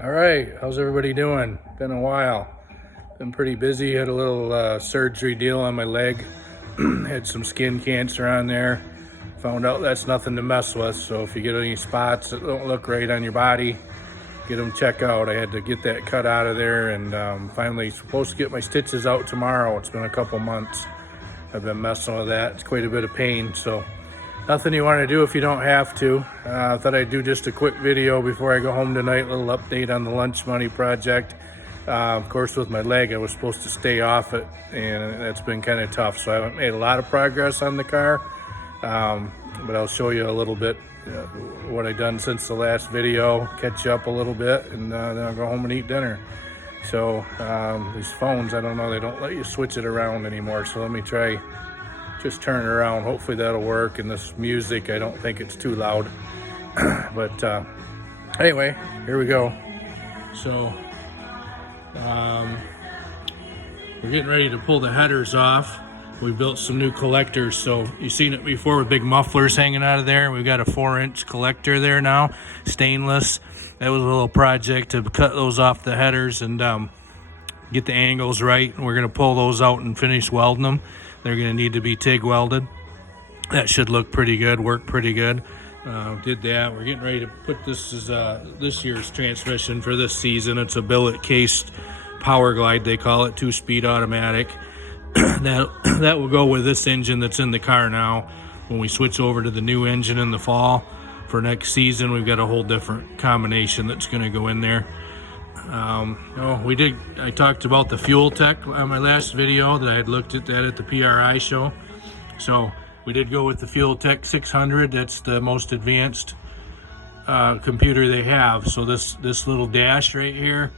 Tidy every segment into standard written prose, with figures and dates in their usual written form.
All right, how's everybody doing? Been a while. Been pretty busy. Had a little surgery deal on my leg. Had some skin cancer on there. Found out that's nothing to mess with. So if you get any spots that don't look right on your body, get them checked out. I had to get that cut out of there, and finally supposed to get my stitches out tomorrow. It's been a couple months. I've been messing with that. It's quite a bit of pain. So nothing you want to do if you don't have to. I thought I'd do just a quick video before I go home tonight, a little update on the lunch money project. Of course, with my leg, I was supposed to stay off it, and that's been kind of tough. So I haven't made a lot of progress on the car, but I'll show you a little bit what I've done since the last video, catch you up a little bit, and then I'll go home and eat dinner. So these phones, I don't know, they don't let you switch it around anymore. So let me try just turn it around. Hopefully that'll work. And this music, I don't think it's too loud. But anyway, here we go. So we're getting ready to pull the headers off. We built some new collectors. So you've seen it before with big mufflers hanging out of there. We've got a 4-inch collector there now, stainless. That was a little project to cut those off the headers and get the angles right. And we're going to pull those out and finish welding them. They're going to need to be TIG welded. That should look pretty good, work pretty good. Did that. We're getting ready to put this as this year's transmission for this season. It's a billet cased power glide, they call it, 2-speed automatic. that will go with this engine that's in the car now. When we switch over to the new engine in the fall for next season, we've got a whole different combination that's going to go in there. I talked about the fuel tech on my last video that I had looked at that at the PRI show. So we did go with the Fuel Tech 600. That's the most advanced computer they have. So this little dash right here,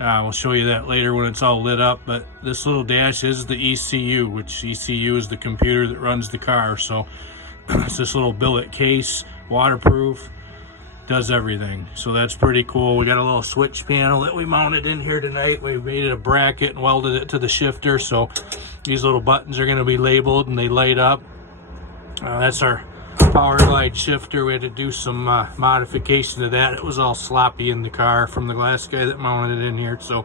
we'll show you that later when it's all lit up, but this little dash is the ECU, which ECU is the computer that runs the car. So it's this little billet case, waterproof, does everything. So that's pretty cool. We got a little switch panel that we mounted in here tonight. We made it a bracket and welded it to the shifter. So these little buttons are going to be labeled and they light up. That's our power glide shifter. We had to do some modification to that. It was all sloppy in the car from the glass guy that mounted it in here. So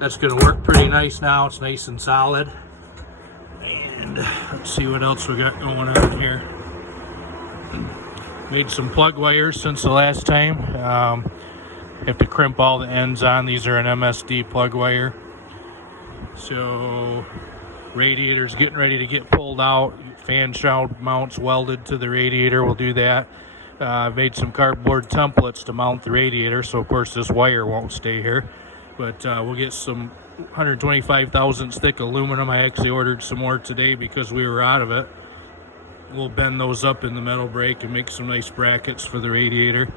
that's going to work pretty nice now. It's nice and solid. And let's see what else we got going on here. Made some plug wires since the last time. Have to crimp all the ends on. These are an MSD plug wire. So radiator's getting ready to get pulled out. Fan shroud mounts welded to the radiator. We'll do that. Made some cardboard templates to mount the radiator. So of course this wire won't stay here. But we'll get some 125 thousandths thick aluminum. I actually ordered some more today because we were out of it. We'll bend those up in the metal brake and make some nice brackets for the radiator.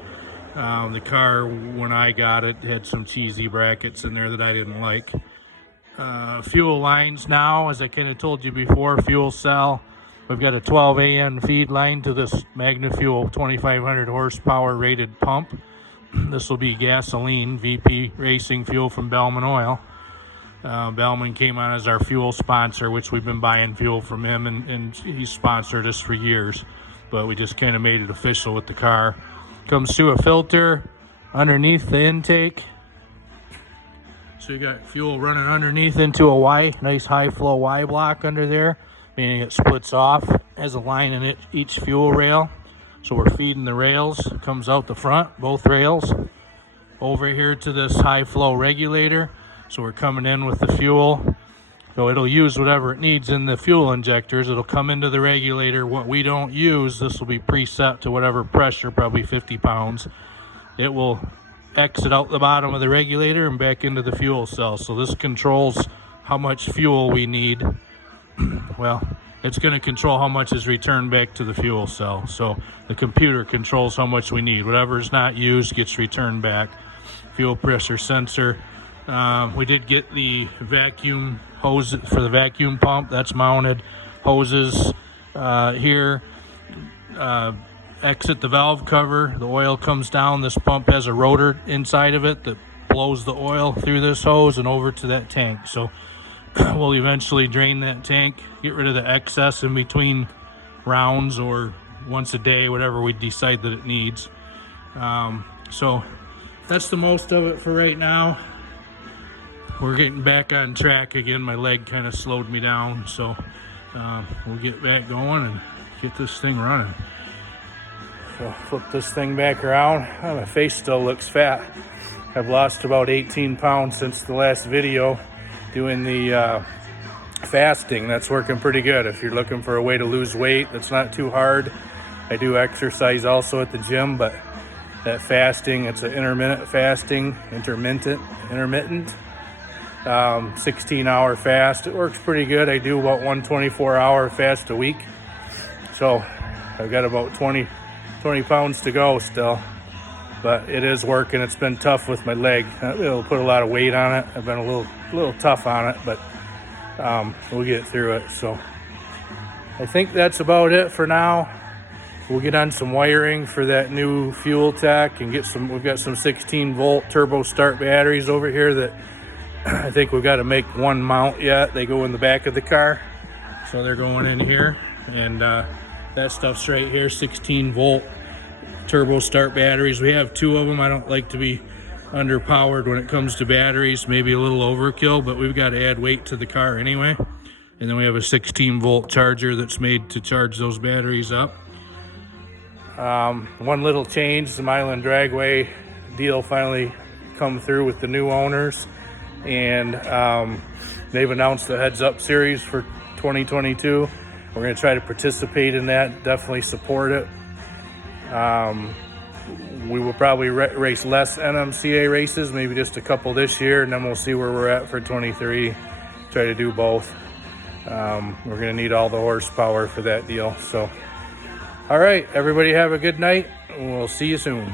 The car, when I got it, had some cheesy brackets in there that I didn't like. Fuel lines now, as I kind of told you before, fuel cell. We've got a 12 AN feed line to this MagnaFuel 2500 horsepower rated pump. This will be gasoline, VP Racing fuel from Bellman Oil. Bellman came on as our fuel sponsor, which we've been buying fuel from him, and he's sponsored us for years, but we just kind of made it official with the car. Comes through a filter underneath the intake. So you got fuel running underneath into a Y, nice high flow Y block under there, meaning it splits off, has a line in it, each fuel rail. So we're feeding the rails, it comes out the front, both rails, over here to this high flow regulator. So we're coming in with the fuel. So it'll use whatever it needs in the fuel injectors. It'll come into the regulator. What we don't use, this will be preset to whatever pressure, probably 50 pounds. It will exit out the bottom of the regulator and back into the fuel cell. So this controls how much fuel we need. Well, it's going to control how much is returned back to the fuel cell. So the computer controls how much we need. Whatever is not used gets returned back. Fuel pressure sensor. We did get the vacuum hose for the vacuum pump. That's mounted. Hoses here. Exit the valve cover. The oil comes down. This pump has a rotor inside of it that blows the oil through this hose and over to that tank. So we'll eventually drain that tank, get rid of the excess in between rounds or once a day, whatever we decide that it needs. So that's the most of it for right now. We're getting back on track again. My leg kind of slowed me down, so we'll get back going and get this thing running. So flip this thing back around. Oh, my face still looks fat. I've lost about 18 pounds since the last video doing the fasting. That's working pretty good. If you're looking for a way to lose weight that's not too hard, I do exercise also at the gym, but that fasting, it's an intermittent fasting, intermittent 16-hour fast. It works pretty good. I do about 124-hour fast a week. So I've got about 20 pounds to go still, but it is working. It's been tough with my leg. It'll put a lot of weight on it. I've been a little tough on it, but we'll get through it. So I think that's about it for now. We'll get on some wiring for that new fuel tech and we've got some 16-volt turbo start batteries over here that I think we've got to make one mount yet. They go in the back of the car, so they're going in here, and that stuff's right here, 16-volt turbo start batteries. We have 2 of them. I don't like to be underpowered when it comes to batteries, maybe a little overkill, but we've got to add weight to the car anyway. And then we have a 16-volt charger that's made to charge those batteries up. One little change, the Milan Dragway deal finally come through with the new owners, and they've announced the Heads Up series for 2022. We're going to try to participate in that, definitely support it. We will probably race less NMCA races, maybe just a couple this year, and then we'll see where we're at for 23. Try to do both. We're going to need all the horsepower for that deal. So, all right, everybody have a good night, and we'll see you soon.